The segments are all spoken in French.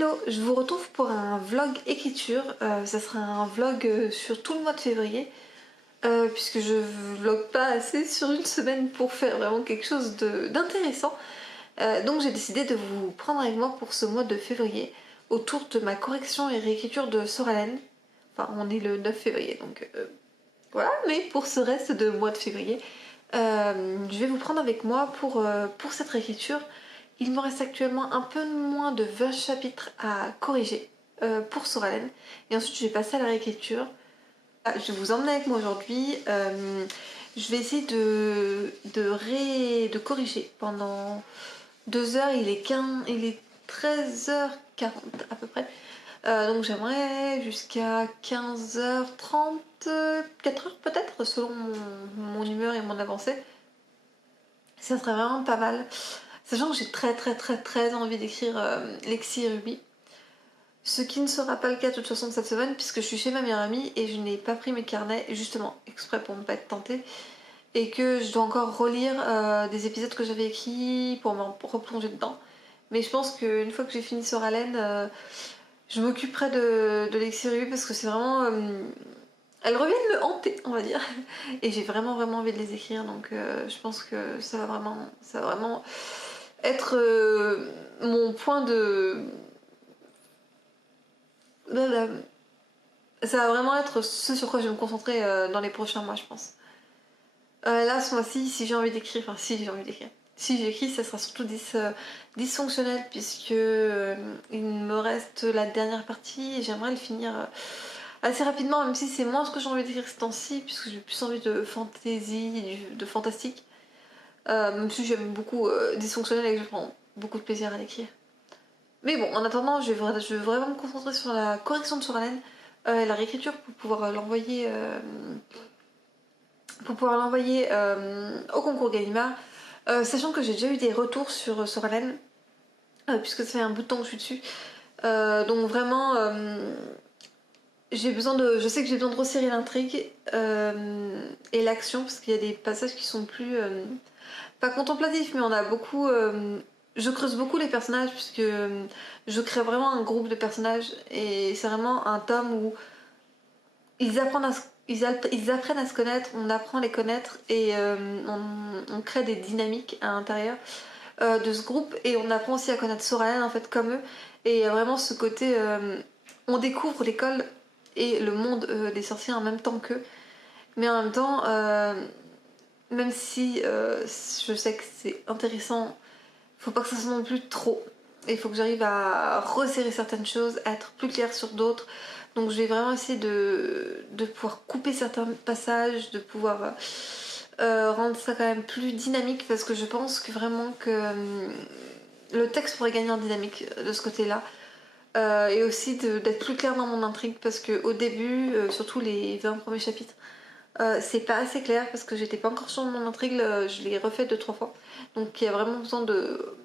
Hello, je vous retrouve pour un vlog écriture. Ça sera un vlog sur tout le mois de février, puisque je vlog pas assez sur une semaine pour faire vraiment quelque chose d'intéressant. Donc j'ai décidé de vous prendre avec moi pour ce mois de février, autour de ma correction et réécriture de Soralen. Enfin, on est le 9 février, donc voilà, mais pour ce reste de mois de février, je vais vous prendre avec moi pour cette réécriture. Il me reste actuellement un peu moins de 20 chapitres à corriger pour Soralen. Et ensuite je vais passer à la réécriture. Je vais vous emmener avec moi aujourd'hui. Je vais essayer de corriger pendant 2 heures. Il est 13h40 à peu près. Donc j'aimerais jusqu'à 15h30, 4h peut-être, selon mon humeur et mon avancée. Ça serait vraiment pas mal. Sachant que j'ai très envie d'écrire Lexi et Ruby. Ce qui ne sera pas le cas de toute façon cette semaine, puisque je suis chez ma meilleure amie et je n'ai pas pris mes carnets, justement, exprès pour ne pas être tentée. Et que je dois encore relire des épisodes que j'avais écrits pour me replonger dedans. Mais je pense qu'une fois que j'ai fini Soralen, je m'occuperai de Lexi et Ruby parce que c'est vraiment... elles reviennent me hanter, on va dire. Et j'ai vraiment envie de les écrire, donc je pense que ça va vraiment être mon point de... Ça va vraiment être ce sur quoi je vais me concentrer dans les prochains mois, je pense. Là, ce mois-ci, si j'ai envie d'écrire, si j'écris, ça sera surtout dysfonctionnel, puisque il me reste la dernière partie et j'aimerais le finir assez rapidement, même si c'est moins ce que j'ai envie d'écrire ce temps-ci, puisque j'ai plus envie de fantasy, de fantastique. Même si j'aime beaucoup dysfonctionnel et que je prends beaucoup de plaisir à l'écrire. Mais bon, en attendant, je vais vraiment me concentrer sur la correction de Soralen, la réécriture pour pouvoir l'envoyer au concours Gallimard, sachant que j'ai déjà eu des retours sur Soralen, puisque ça fait un bout de temps que je suis dessus. Donc vraiment, je sais que j'ai besoin de resserrer l'intrigue et l'action, parce qu'il y a des passages qui sont plus pas contemplatifs, mais on a beaucoup je creuse beaucoup les personnages, puisque je crée vraiment un groupe de personnages et c'est vraiment un tome où ils apprennent à se connaître, on apprend à les connaître et on crée des dynamiques à l'intérieur de ce groupe, et on apprend aussi à connaître Soralen en fait comme eux, et vraiment ce côté on découvre l'école et le monde des sorciers en même temps qu'eux, mais en même temps même si je sais que c'est intéressant, faut pas que ça soit non plus trop. Il faut que j'arrive à resserrer certaines choses, à être plus claire sur d'autres. Donc je vais vraiment essayer de pouvoir couper certains passages, de pouvoir rendre ça quand même plus dynamique, parce que je pense que vraiment que le texte pourrait gagner en dynamique de ce côté-là. Et aussi d'être plus clair dans mon intrigue, parce qu'au début, surtout les 20 premiers chapitres, c'est pas assez clair parce que j'étais pas encore sûre de mon intrigue, je l'ai refait 2-3 fois. Donc il y a vraiment besoin de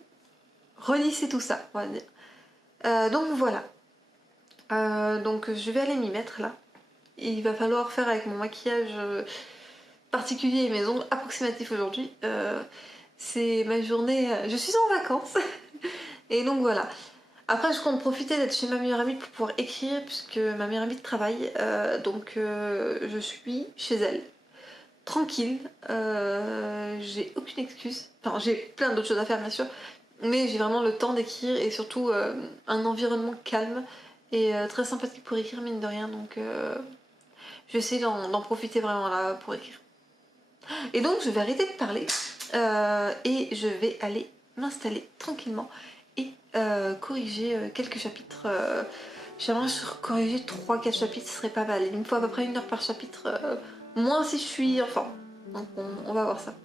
relisser tout ça, on va dire. Donc voilà. Donc je vais aller m'y mettre là. Il va falloir faire avec mon maquillage particulier et mes ongles approximatifs aujourd'hui. C'est ma journée, je suis en vacances. Et donc voilà. Après je compte profiter d'être chez ma meilleure amie pour pouvoir écrire, puisque ma meilleure amie travaille. Donc je suis chez elle. Tranquille, j'ai aucune excuse. Enfin, j'ai plein d'autres choses à faire bien sûr, mais j'ai vraiment le temps d'écrire et surtout un environnement calme et très sympathique pour écrire, mine de rien. Donc je vais essayer d'en profiter vraiment là pour écrire. Et donc je vais arrêter de parler et je vais aller m'installer tranquillement et corriger quelques chapitres. J'aimerais corriger 3-4 chapitres, ce serait pas mal. Il me faut à peu près 1 heure par chapitre, moins si je suis enfant. Donc on va voir ça.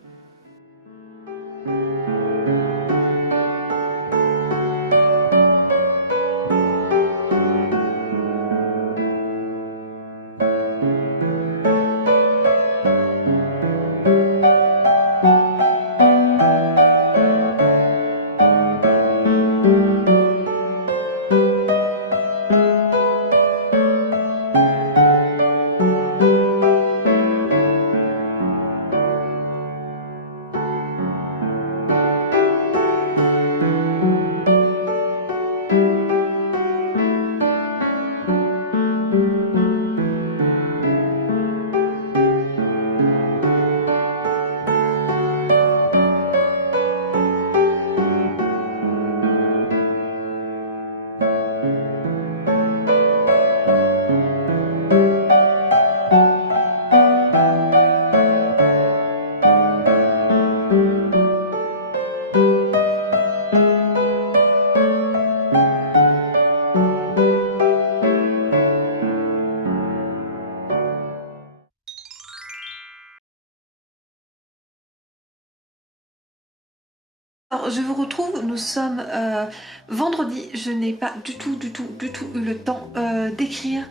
Alors je vous retrouve, nous sommes vendredi, je n'ai pas du tout eu le temps d'écrire.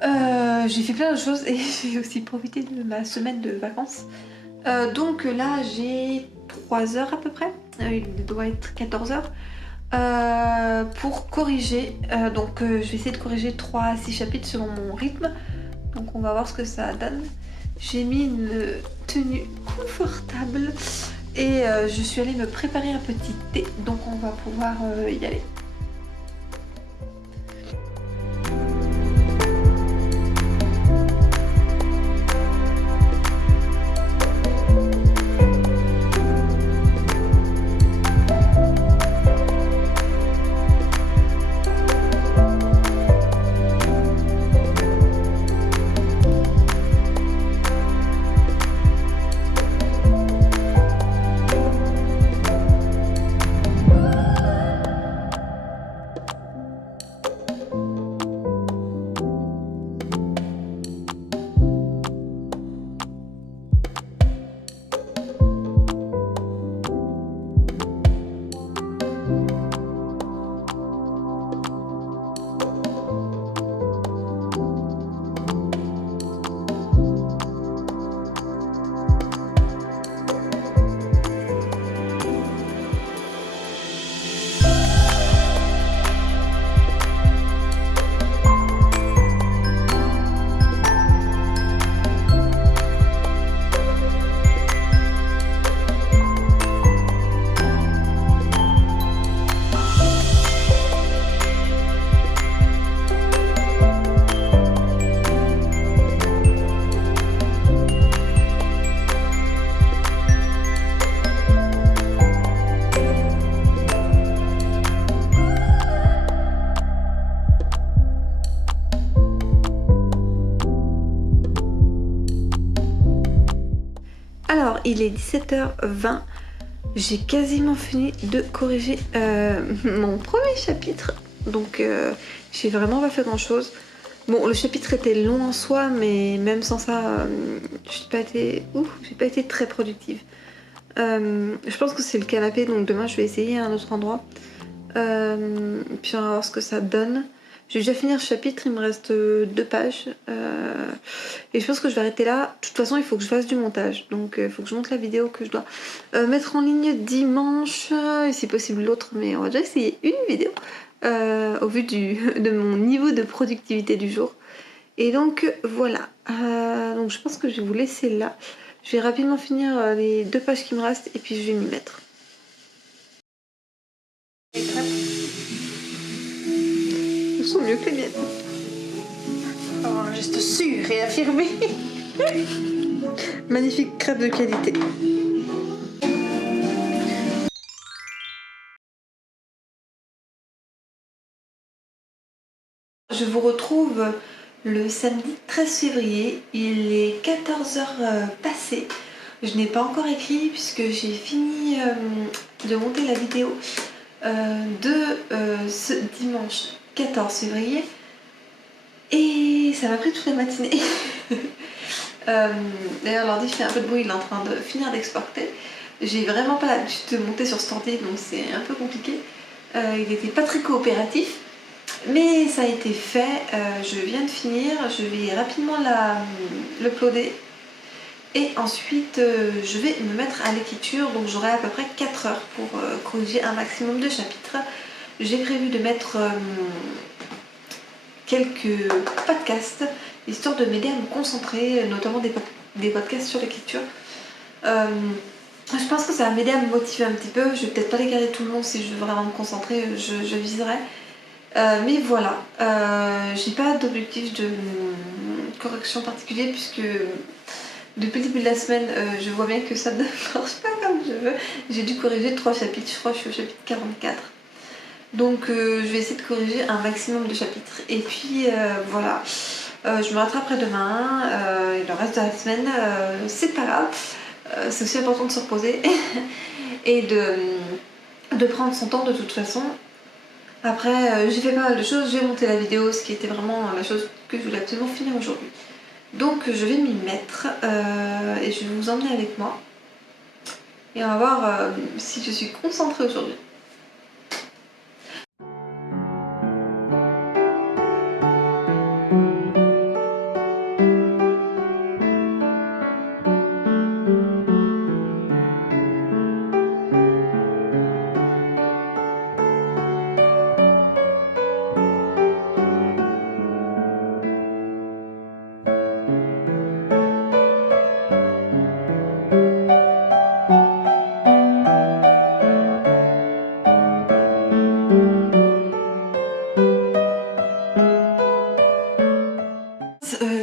J'ai fait plein de choses et j'ai aussi profité de ma semaine de vacances. Donc là j'ai 3 heures à peu près, il doit être 14 heures. Pour corriger, je vais essayer de corriger 3 à 6 chapitres selon mon rythme. Donc on va voir ce que ça donne. J'ai mis une tenue confortable et je suis allée me préparer un petit thé, donc on va pouvoir y aller. Alors, il est 17h20, j'ai quasiment fini de corriger mon premier chapitre, donc j'ai vraiment pas fait grand chose. Bon, le chapitre était long en soi, mais même sans ça, j'ai pas été très productive. Je pense que c'est le canapé, donc demain je vais essayer à un autre endroit. Puis on va voir ce que ça donne. Je vais déjà finir ce chapitre, il me reste 2 pages. Et je pense que je vais arrêter là. De toute façon, il faut que je fasse du montage. Donc il faut que je monte la vidéo que je dois mettre en ligne dimanche. Et si possible l'autre, mais on va déjà essayer une vidéo. Au vu de mon niveau de productivité du jour. Et donc voilà. Donc je pense que je vais vous laisser là. Je vais rapidement finir les 2 pages qui me restent et puis je vais m'y mettre. Elles sont mieux que les miennes. Oh, un geste sûr et affirmé. Magnifique crêpe de qualité. Je vous retrouve le samedi 13 février, il est 14h passées. Je n'ai pas encore écrit puisque j'ai fini de monter la vidéo de ce dimanche 14 février et ça m'a pris toute la matinée. D'ailleurs l'ordi fait un peu de bruit, il est en train de finir d'exporter. J'ai vraiment pas l'habitude de monter sur cet ordi donc c'est un peu compliqué. Il n'était pas très coopératif. Mais ça a été fait, je viens de finir, je vais rapidement l'uploader et ensuite je vais me mettre à l'écriture, donc j'aurai à peu près 4 heures pour corriger un maximum de chapitres. J'ai prévu de mettre quelques podcasts, histoire de m'aider à me concentrer, notamment des podcasts sur l'écriture. Je pense que ça va m'aider à me motiver un petit peu, je vais peut-être pas les garder tout le long si je veux vraiment me concentrer, je viserai. Mais voilà, j'ai pas d'objectif de correction particulier puisque depuis le début de la semaine, je vois bien que ça ne marche pas comme je veux. J'ai dû corriger 3 chapitres, je crois que je suis au chapitre 44. Donc je vais essayer de corriger un maximum de chapitres. Et puis voilà, je me rattraperai demain et le reste de la semaine, c'est pas grave. C'est aussi important de se reposer et de prendre son temps de toute façon. Après, j'ai fait pas mal de choses, j'ai monté la vidéo, ce qui était vraiment la chose que je voulais absolument finir aujourd'hui. Donc je vais m'y mettre et je vais vous emmener avec moi. Et on va voir si je suis concentrée aujourd'hui.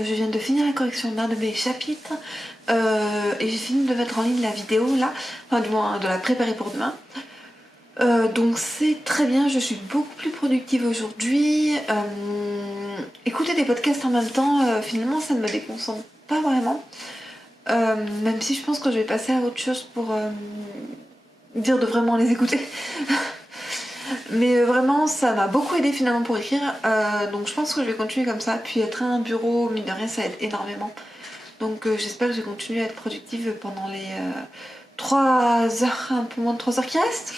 Je viens de finir la correction d'un de mes chapitres et j'ai fini de mettre en ligne la vidéo là, enfin du moins de la préparer pour demain. Donc c'est très bien, je suis beaucoup plus productive aujourd'hui. Écouter des podcasts en même temps, finalement ça ne me déconcentre pas vraiment. Même si je pense que je vais passer à autre chose pour dire de vraiment les écouter. Mais vraiment ça m'a beaucoup aidé finalement pour écrire, donc je pense que je vais continuer comme ça. Puis être à un bureau, mine de rien, ça aide énormément. Donc j'espère que je vais continuer à être productive pendant les 3 heures, un peu moins de 3 heures qui restent.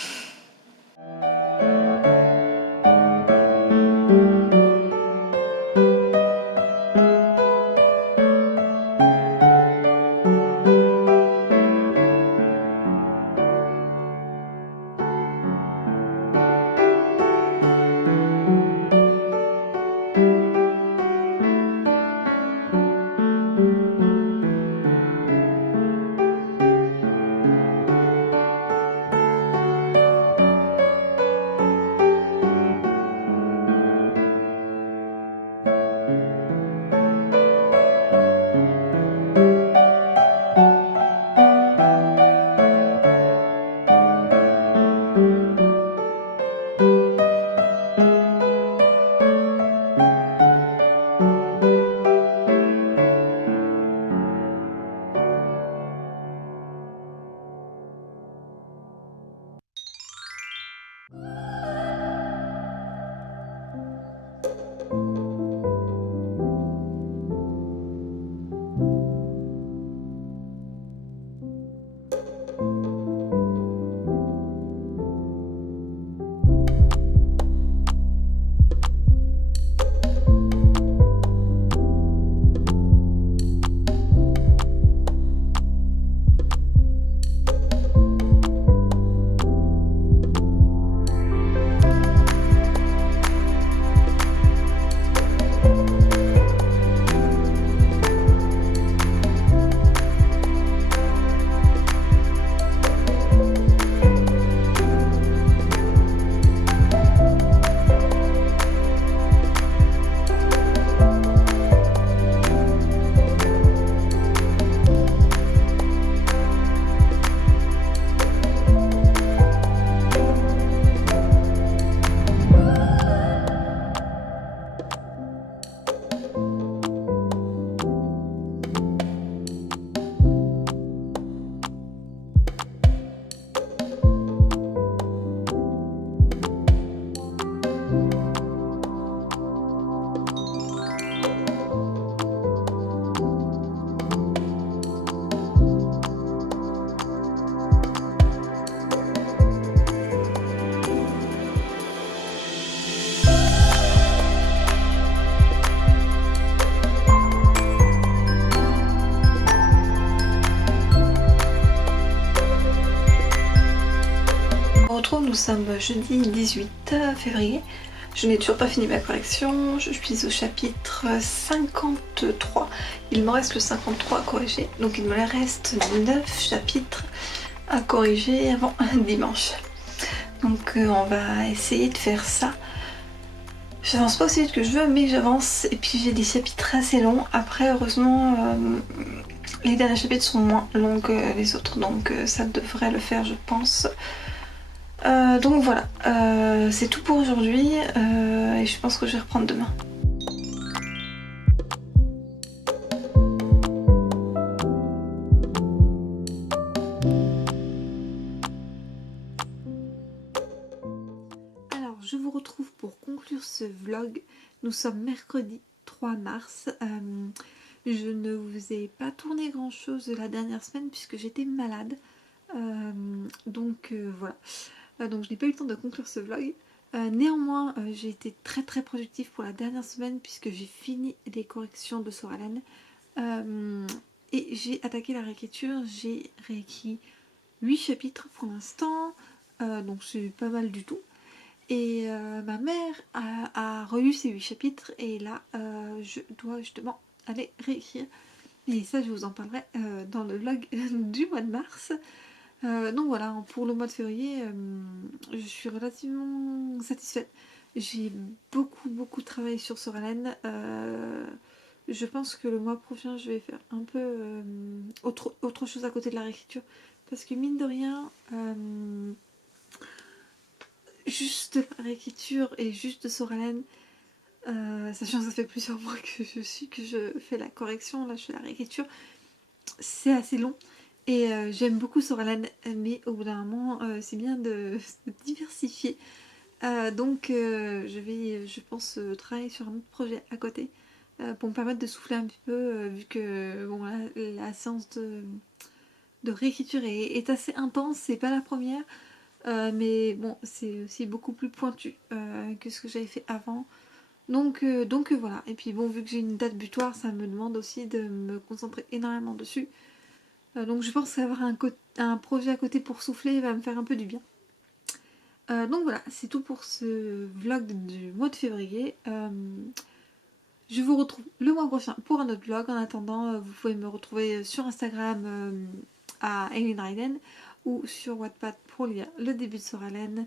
Nous sommes jeudi 18 février. Je n'ai toujours pas fini ma correction. Je suis au chapitre 53. Il me reste le 53 à corriger. Donc il me reste 9 chapitres à corriger avant dimanche. Donc on va essayer de faire ça. J'avance pas aussi vite que je veux, mais j'avance. Et puis j'ai des chapitres assez longs. Après, heureusement, les derniers chapitres sont moins longs que les autres. Donc ça devrait le faire, je pense. Donc voilà, c'est tout pour aujourd'hui et je pense que je vais reprendre demain. Alors je vous retrouve pour conclure ce vlog. Nous sommes mercredi 3 mars. Je ne vous ai pas tourné grand chose la dernière semaine puisque j'étais malade. Voilà. Donc je n'ai pas eu le temps de conclure ce vlog. Néanmoins, j'ai été très très productive pour la dernière semaine puisque j'ai fini les corrections de Soralen. Et j'ai attaqué la réécriture, j'ai réécrit 8 chapitres pour l'instant, donc c'est pas mal du tout. Et ma mère a relu ces 8 chapitres et là je dois justement aller réécrire. Et ça je vous en parlerai dans le vlog du mois de mars. Donc voilà, pour le mois de février, je suis relativement satisfaite. J'ai beaucoup travaillé sur Soralen. Je pense que le mois prochain, je vais faire un peu autre chose à côté de la réécriture. Parce que mine de rien, juste la réécriture et juste Soralen, sachant que ça fait plusieurs mois que je fais la correction, là je fais la réécriture, c'est assez long. Et j'aime beaucoup Soralen, mais au bout d'un moment, c'est bien de diversifier. Je vais, je pense, travailler sur un autre projet à côté pour me permettre de souffler un petit peu, vu que bon, la séance de réécriture est assez intense, c'est pas la première, mais bon, c'est aussi beaucoup plus pointu que ce que j'avais fait avant. Voilà. Et puis bon, vu que j'ai une date butoir, ça me demande aussi de me concentrer énormément dessus. Donc je pense qu'avoir un projet à côté pour souffler va me faire un peu du bien. Donc voilà, c'est tout pour ce vlog du mois de février. Je vous retrouve le mois prochain pour un autre vlog. En attendant, vous pouvez me retrouver sur Instagram à Eileen Ryden ou sur Wattpad pour lire le début de Soralen.